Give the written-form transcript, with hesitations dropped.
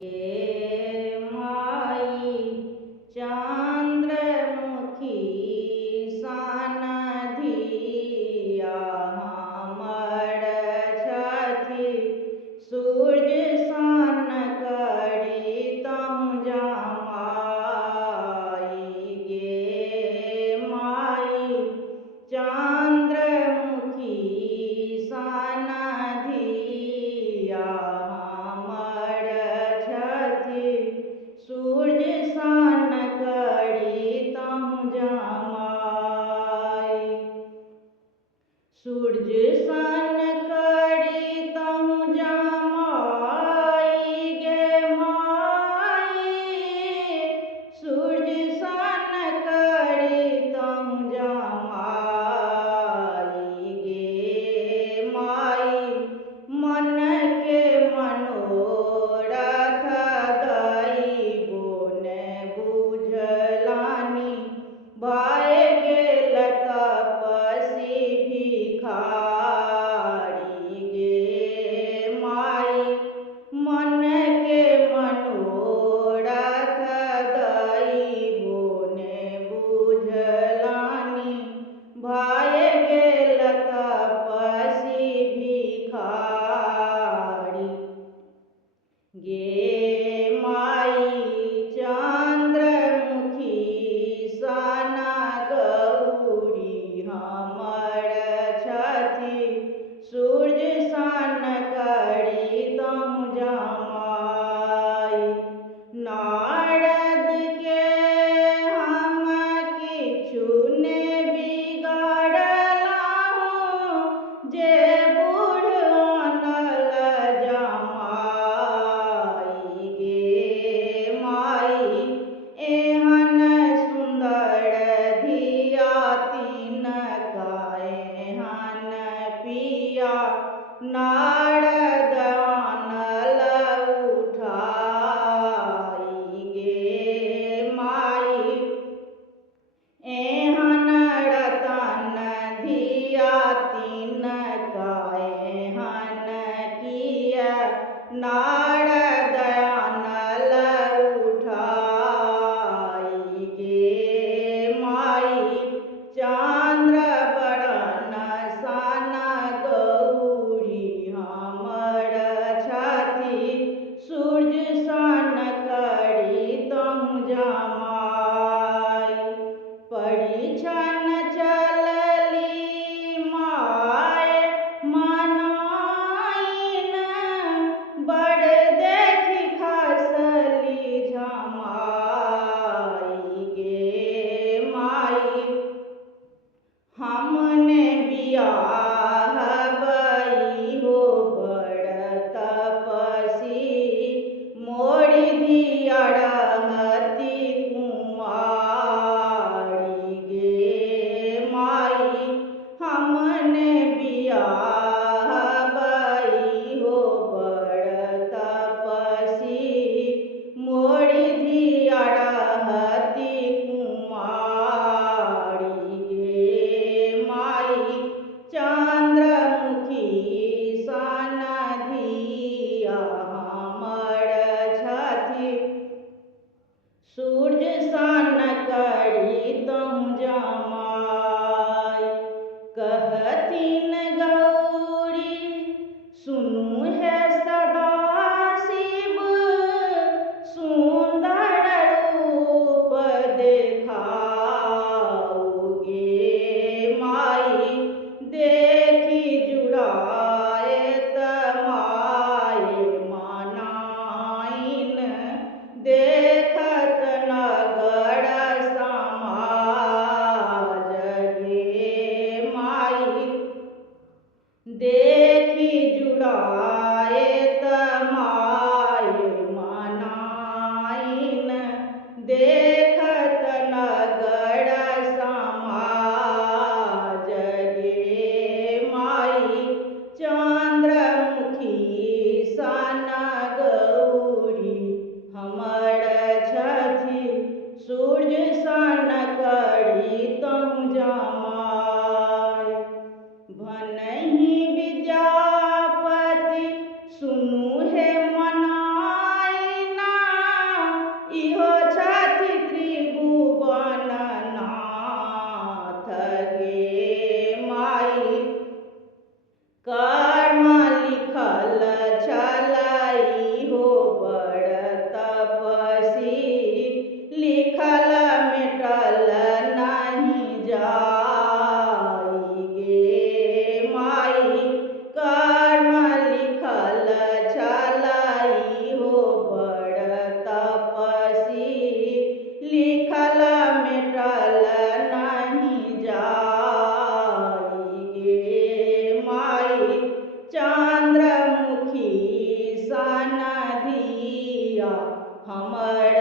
हे माई चंद्रमुखी सन धिया हमर छथि सूर्य सन करी तहु जमाई गे माई चंद्रमुखी सन धिया सूर्य सन करी तहु जमाई सूर्य सन करी तहु जमाई गे माई सूर्य सन करी तहु जमाई गे माई मन के मनोरथ भाय गेल तपसी भिखारी गे माई मन के मनोरथ दैबो ने बुझलानी भाय गेल तपसी भिखारी गे माई चंद्रमुखी सन गौरी हमर छथि सूर्य सन करी तहु जमाई नारद के हम किछु ने बिगाड़लहुँ जे बूढ़ आनल जमाई गे माई एहन सुंदर धिया तिनका एहन पिया नारद आनल उठाई गे माई एहन रतन धिया तिनका एहन किया नारद आनल उठाई गे माई चंद्र बरन सन गौरी हमर छथि सूर्य सन करी तहु जमाई परिछन चलली माय मनाइन बड़ देखि खसली झमाई गे माई हमने बियाह बई हो बड़ तपसी मोरी धिया रहती कुमारी गे माई हमने बियाह बई हो बड़ तपसी मोरी धिया रहती कुमारी गे माई चंद्रमुखी सन धिया हमर छथि सूर्य सन करी तहु जमाई कहथिन गौरी सुनु है सदा शिव सुंदर रूप देखाओ गे माई देखी जुड़ाएत माय मनाइन देखत नगर समाज गे माई हमर